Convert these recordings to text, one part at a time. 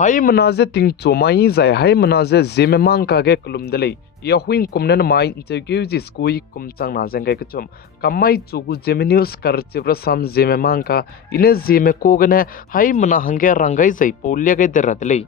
Hai menaze ting chomai zai hai menaze zeme mang kage kulum delay ya huing kumnen mai interview ji skui kum chang na jeng ka chom kamai chugu zeme news kar chibra sam zeme mang ka ine zeme ko gane hai mena hange rangai zai polya ge deradlei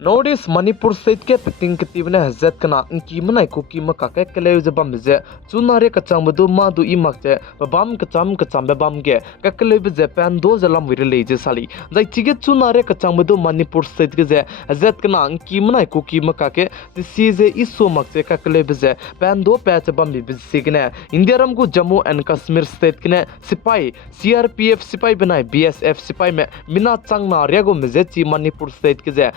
Nowadays Manipur state ke piting kitibne hazat kana inki manai ko ki ma ka kale jabam je chunare ka chambadu ma du imak je bam ka cham be bam ge ka kale be Japan do zalam wirle je sali dai chige chunare ka chambadu Manipur state ke je hazat kana inki manai ko ki ma ka ke si je iso mak je ka kale be je pan do pa bam bi signe India ram ko Jammu and Kashmir state kine sipai CRPF sipai benai BSF sipai me mina chang na rego me je chi Manipur state ke je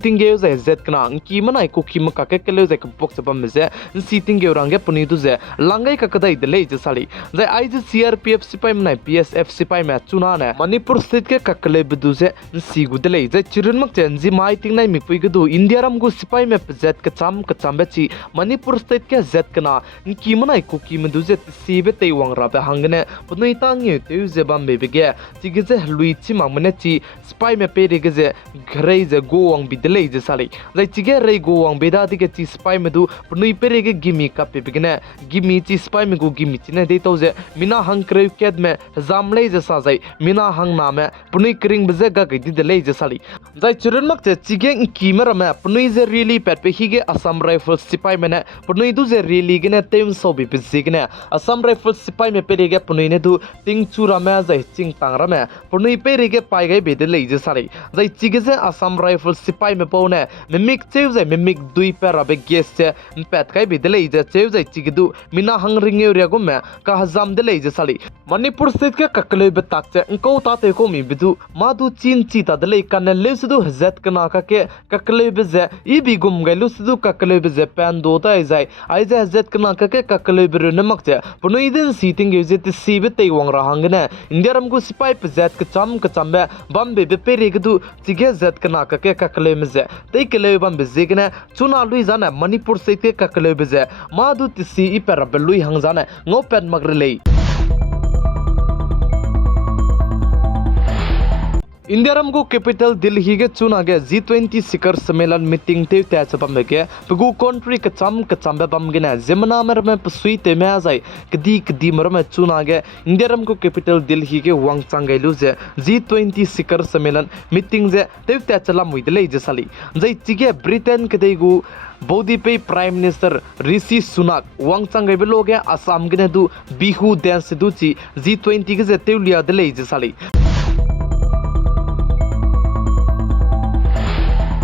sitting ge zai zet kana ki manai ko ki ma ka ke kele zai box bam je sitting ge range puni du je langai ka kadai de le je sali zai ai je CRPF sipai manai BSF sipai ma chuna na Manipur state ke ka kele du je si gu de le je chirun mak chen ji mai ting nai mi pui gu du India ram gu sipai me zet ka cham be chi Manipur state ke zet kana ki manai ko ki ma du je si be te wang ra be hangne punai tang ye te je bam be ge chi ge je lui chi ma mane chi sipai me pe re ge je ghrei je go wang bi delay je sali zai chige rei go wang beda dige chi spy me du pnui pere ge gimi ka pe bigna gimi chi spy me go gimi chine de to je mina hang kre ked me zam le je sa zai mina hang na me pnui kring be je ga ge di delay je sali zai churun mak che chige ki mer me pnui je really pet pe hige Assam Rifles spy me ne pnui du je really ge ne tem so bi bigne Assam Rifles spy me pere ge pnui ne du ting chura me zai ching tang ra me pnui pere ge pai ge be delay je sali zai chige je Assam Rifles spy me pone mimik cheu mimik dui per abe guest che pet kai bi delay je cheu chigidu mina hang ring area go me ka hazam delay je sali Manipur state ke kakle be tak che ko ta te ko mi bidu ma du chin chi ta delay kan le sudu hazat kana ka ke kakle be je I bi gum gailu sudu kakle be je pan do ta ai je hazat kana ka ke kakle be ne mak che punoi din sitting ge je ti si be te wang ra hang ne India ram go sipai pe zat ka cham be bam be pe re ge du chige zat kana ka ke kakle meze tei kele bam bezegna chuna lui jana Manipur state ke kakle beze madu tisi iper belui hangjana ngopen magrelei India ram go capital Delhi ge chuna ge G20 शिखर सम्मेलन meeting ते त्याच बम के पगु country के चम be bam ge ना जमना mer में पसुई ते में आजाई कदी मर में चुना गे India ram go capital Delhi ge wang changai जे G20 शिखर सम्मेलन मीटिंग जे ते त्याच ला मुइदले जे साली जै चिगे ब्रिटेन के देगु बौदी पे prime minister Rishi Sunak Wang changai be loge Assam ge दु बिहु डांस दु ची G20 ge जे तेलिया दले जे साली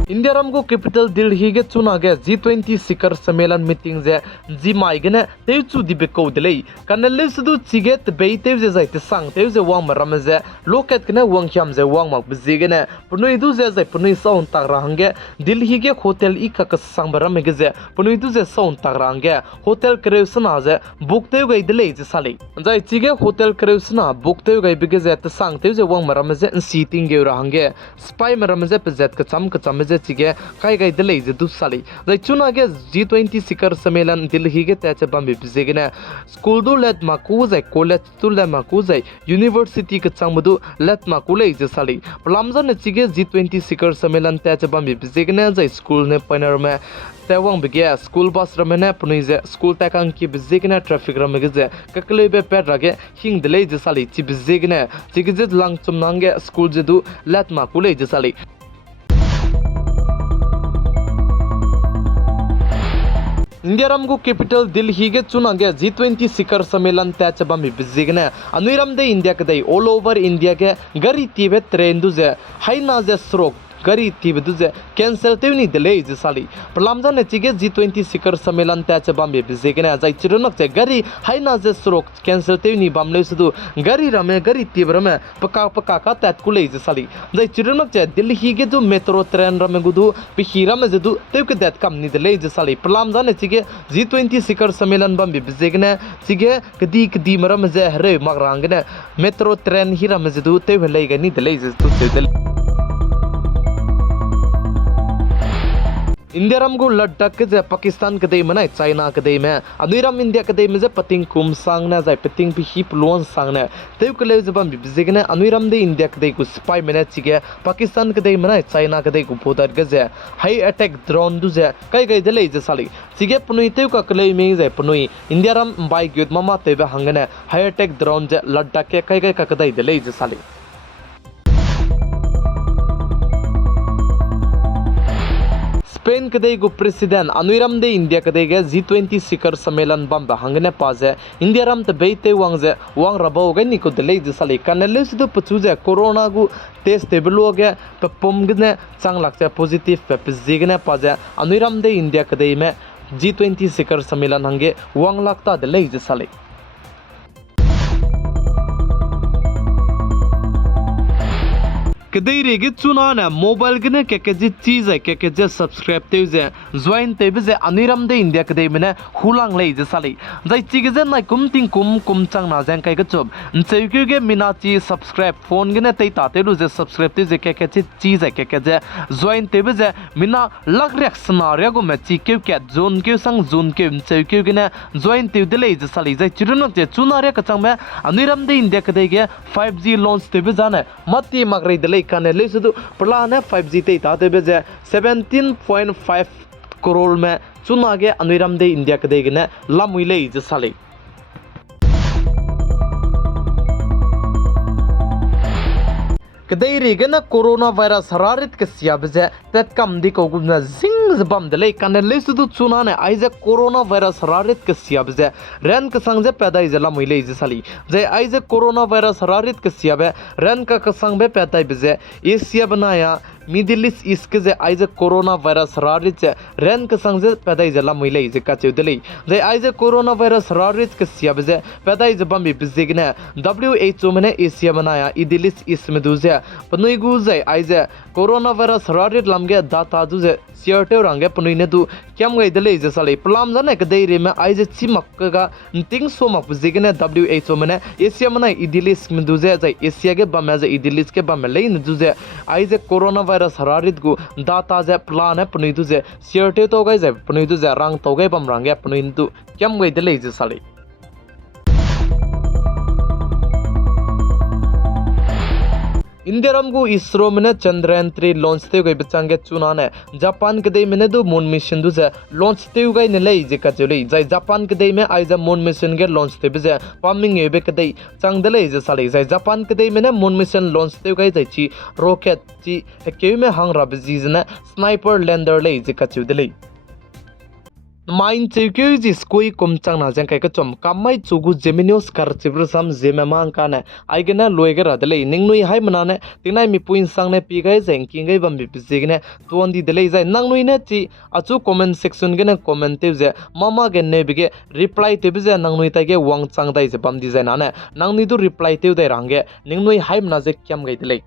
India ram go capital Delhi ge chuna ge G20 शिखर सम्मेलन meeting J ji my ge ne te chu di be ko delay kanale sudu chiget be te je zai te sang te je wang maram je loket ne wang hyam je wang mak be ge ne punoi du je zai punoi saun tak ra hange Delhi ge hotel i ka sang baram ge je punoi du je saun tak ra hange hotel creation je book te ge delay je sali zai chige hotel creation book te ge be ge je te sang te je wang maram je seating ge ra hange spy maram je pe zet ka cham je chige kai gai delay je du sali zai chuna ge G20 शिखर सम्मेलन Delhi ge त्याच bam bi zegena school do let ma ku zai college to let ma ku zai university ke changmudu let ma ku le je sali plamjan chige G20 शिखर सम्मेलन त्याच bam bi zegena zai school ne painer me tewang bige school bus ramene puni je school takang ki bizegena traffic ramege je kakle be pet rage hing delay je sali chi bizegena chige je lang chumnange school je du let ma ku le je sali India ram go capital Delhi ge chuna ge G20 शिखर सम्मेलन त्याच बम bizegna anuiram de India ke dai all over India ke gari tibe train du je haina je srok gari tibe du je cancel te ni delay je sali plamja ne chige G20 शिखर सम्मेलन त्याच बम bizegna jai chirunak che gari haina je srok cancel te ni bam le sudu gari rame gari tibe rame paka ka tat ku le je sali jai chirunak che Delhi ge du metro train rame gudu pihira me jedu te ke dat kam ni delay je sali plamja ne chige G20 शिखर सम्मेलन बम bizegna chige kadi maram je hre magrangna metro train hira me jedu te velai ga ni delay je tu India Ram को लद्दाख के जे पाकिस्तान के दे में China के दे में Anuram India के दे में जे पतिंग कुम सांग ना जाए पतिंग भी हिप लोन सांग ना तेव के ले जब बिजिग ने अनुराम दे इंडिया के दे को स्पाई में चिगे पाकिस्तान के दे में चाइना के दे को पोदर के जे हाई अटैक ड्रोन दु जे कई कई दले जे साली चिगे पनुई तेव का कले में जे पनुई इंडिया राम बाइक युद्ध मामा तेव हंगने हाई अटैक ड्रोन जे लद्दाख के कई कई का कदई दले जे साली स्पेन कदे को प्रेसिडेंट अनुराम दे इंडिया कदे के G20 शिखर सम्मेलन बम हंगने पाजे इंडिया राम त बेते वांगजे वांग रबो गे निको दले जसले कनले सुदु पचुजे कोरोना गु टेस्ट टेबलो गे पपमगने चांग लागचे पॉजिटिव पेपजिगने पाजे अनुराम दे इंडिया कदे में G20 शिखर सम्मेलन हंगे वांग लागता दले जसले कदई रेगे चुना ने मोबाइल के ने के चीज है के सब्सक्राइब ते जे ज्वाइन ते जे अनुराम दे इंडिया कदई में हुलांग ले जे साली जाय चिगे जे नाय कुम तिंग कुम चांग ना जें kai गचोब नचेके के मिनाची सब्सक्राइब फोन के ने तै ताते लु जे सब्सक्राइब ते जे के चीज है के जे ज्वाइन ते जे मिना लग रिएक्शन रे गो में चिके के जोन के संग जोन के नचेके के ने ज्वाइन ते दले जे साली जाय चिरनो जे चुना रे कचंग में अनुराम दे इंडिया कदई के 5G लॉन्च ते जाने मती मगरे दले काने ले सुदु प्लान है 5G ते ताते बेजे 17.5 करोड़ में चुना के अनुराम दे इंडिया के देगने लामुइले जसाले कदई रेगना कोरोना वायरस हरारित के सियाबजे तत कम दी को गुना जिंग बम दले काने ले सुदु चुना ने आइजे कोरोना वायरस हरारित के सियाबजे रन के संग जे पैदा इजला मुइले इजसाली जे आइजे कोरोना वायरस हरारित के सियाबे रन का संग बे पैदा बजे एशिया बनाया मिडिल ईस्ट के जे आइजे कोरोना वायरस हरारित रन के संग जे पैदा इजला मुइले इज का चुदले जे आइजे कोरोना वायरस हरारित के सियाबजे पैदा इज बम बिजिगने WHO में एशिया बनाया मिडिल ईस्ट में दुजे पनुई गुजे आइजे कोरोना वायरस हरारित लमगे दाता दुजे सियरटे रंगे पनुई ने दु क्याम गई दले इज साले प्लाम जाने के देरी में आइजे चिमक का तिंग सोमक बिजिगने WHO में एशिया में मिडिल ईस्ट में दुजे जे एशिया के बम जे मिडिल ईस्ट के बम ले न दुजे आइजे कोरोना वायरस हरारित गु दाता जे प्लान है पनुई दुजे सियरटे तो गई जे पनुई दुजे रंग तो गई बम रंगे पनुई दु क्याम गई दले इज साले इंडिया राम को इसरो में चंद्रयान 3 लॉन्च ते गई बचांगे चुना ने जापान के दे में दो मून मिशन दु जे लॉन्च ते गई ने ले जे का चले जाय जापान के दे में आई जा मून मिशन के लॉन्च ते बजे पामिंग एबे के दे चांग दले जे साले जाय जापान के दे में मून मिशन लॉन्च ते गई जाय रॉकेट ची के में हंग रब जी ने स्नाइपर लैंडर ले जे का चले माइन चेक्यू जिस कोई कुम चांग ना जें kai चम कामाई चुगु जेमिनियोस कर चिब्रसम जेमेमांग काने आइगना लोइगे रदले निंगनुई हाय मनाने तिनाई मि पुइन सांगने पिगाय जें किंगै बम बिजिगने तोंदी दले जाय नांगनुई ने ची अचु कमेंट सेक्शन गेने कमेंट ते जे मामा गे ने बिगे रिप्लाई ते बिजे नांगनुई तागे वांग चांग दाइ जे बम दि जाय नाने नांगनि दु रिप्लाई ते दे रांगे निंगनुई हाय मना जे क्याम गै दले